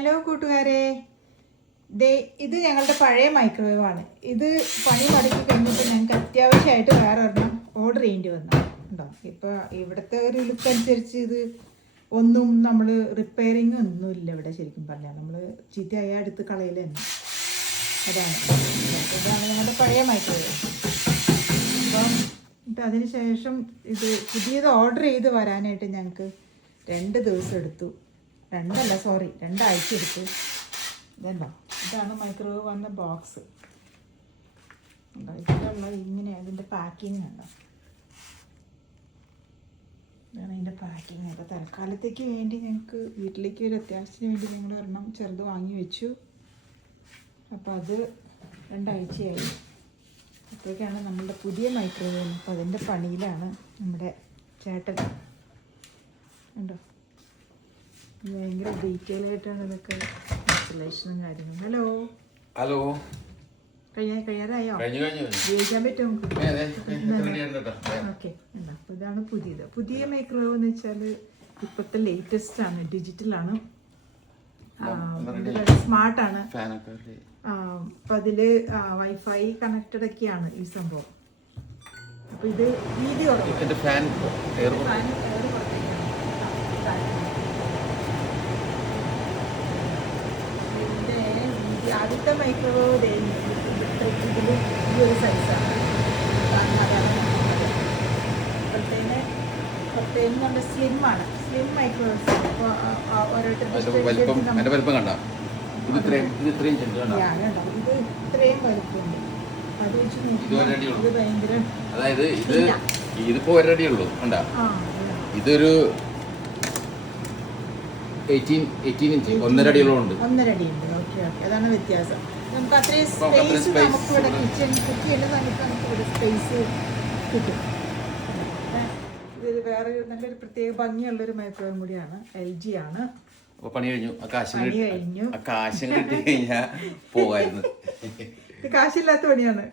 Hello കൂട്ടുകാരെ, ഇത് ഞങ്ങളുടെ പഴയ മൈക്രോവേവ് ആണ്. ഇത് പണി മുടക്കി കഴിഞ്ഞപ്പോൾ ഞങ്ങൾക്ക് അത്യാവശ്യമായിട്ട് വേറെ ഒരെണ്ണം ഓർഡർ ചെയ്യേണ്ടി വന്നു. ഉണ്ടോ, ഇപ്പോൾ ഇവിടുത്തെ ഒരു ലുക്ക് അനുസരിച്ച് ഇത് ഒന്നും നമ്മൾ റിപ്പയറിങ് ഒന്നുമില്ല ഇവിടെ. ശരിക്കും പറഞ്ഞാൽ നമ്മൾ ചീത്തയായ എടുത്ത് കളയിൽ തന്നെ. ഇതാണ് ഞങ്ങളുടെ പഴയ മൈക്രോവേവ്. അപ്പം അതിന് ശേഷം ഇത് പുതിയത് ഓർഡർ ചെയ്ത് വരാനായിട്ട് ഞങ്ങൾക്ക് 2 ദിവസം എടുത്തു. 2 ആഴ്ച എടുത്തു. ഇതുണ്ടോ, ഇതാണ് മൈക്രോവേവ് വന്ന ബോക്സ്. ഉണ്ടോ, ഇതിലുള്ള ഇങ്ങനെ അതിൻ്റെ പാക്കിങ് ഉണ്ടോ, ഇതാണ് അതിൻ്റെ പാക്കിങ്. അപ്പോൾ തൽക്കാലത്തേക്ക് വേണ്ടി ഞങ്ങൾക്ക് വീട്ടിലേക്ക് ഒരു അത്യാവശ്യത്തിന് വേണ്ടി ഞങ്ങൾ ഒരെണ്ണം ചെറുത് വാങ്ങി വെച്ചു. അപ്പോൾ അത് 2 ആഴ്ചയായി. അപ്പോഴേക്കാണ് നമ്മളുടെ പുതിയ മൈക്രോവേവ്. അപ്പോൾ അതിൻ്റെ പണിയിലാണ് നമ്മുടെ ചേട്ടൻ. ഉണ്ടോ, ഭയങ്കര ഡീറ്റെയിൽ ആയിട്ടാണ് ഇതൊക്കെ ഇൻസ്റ്റലേഷനും കാര്യങ്ങളും. ഹലോ കഴിയാറായോ? ഉപയോഗിക്കാൻ പറ്റും നമുക്ക്. ഓക്കെ. അപ്പോൾ ഇതാണ് പുതിയ മൈക്രോവേവ് എന്ന് വെച്ചാൽ ഇപ്പോഴത്തെ ലേറ്റസ്റ്റ് ആണ്, ഡിജിറ്റലാണ്, സ്മാർട്ടാണ്. അപ്പം അതിൽ വൈഫൈ കണക്റ്റഡ് ഒക്കെയാണ് ഈ സംഭവം. അപ്പോൾ ഇത് വീതി ആദ്യത്തെ മൈക്രോവേവ് ഇതിൽ ഈ ഒരു സൈസാണ്. ഇപ്പോഴത്തേന് നമ്മുടെ സ്ലിമ്മാണ്, സ്ലിം മൈക്രോവേവ്സ്. അപ്പോൾ ഓരോരുത്തരുടെ കണ്ടോ, ഇത് ഇത്രയും വലുപ്പമുണ്ട്. അത് വെച്ച് ഇത് ഭയങ്കര, അതായത് ഇതിപ്പോ 1 അടിയേ ഉള്ളൂ. ഇതൊരു 18 ഇഞ്ച് 1.5 അടിയോളം. 1.5 അടിയുണ്ട്. ഓക്കെ. അതാണ് വ്യത്യാസം. നമുക്ക് അത്രയും സ്പേസ് നമുക്ക് ഇവിടെ കുക്ക് ചെയ്യുന്നത് നമുക്ക് ഇവിടെ സ്പേസ് കിട്ടും. ഇത് വേറെ നല്ലൊരു പ്രത്യേക ഭംഗിയുള്ളൊരു മൈക്രോവേവ് കൂടിയാണ്. LG ആണ്. പണി കഴിഞ്ഞു. കാശ് കിട്ടി കഴിഞ്ഞാൽ പോകായിരുന്നു. ഇത് കാശില്ലാത്ത പണിയാണ്.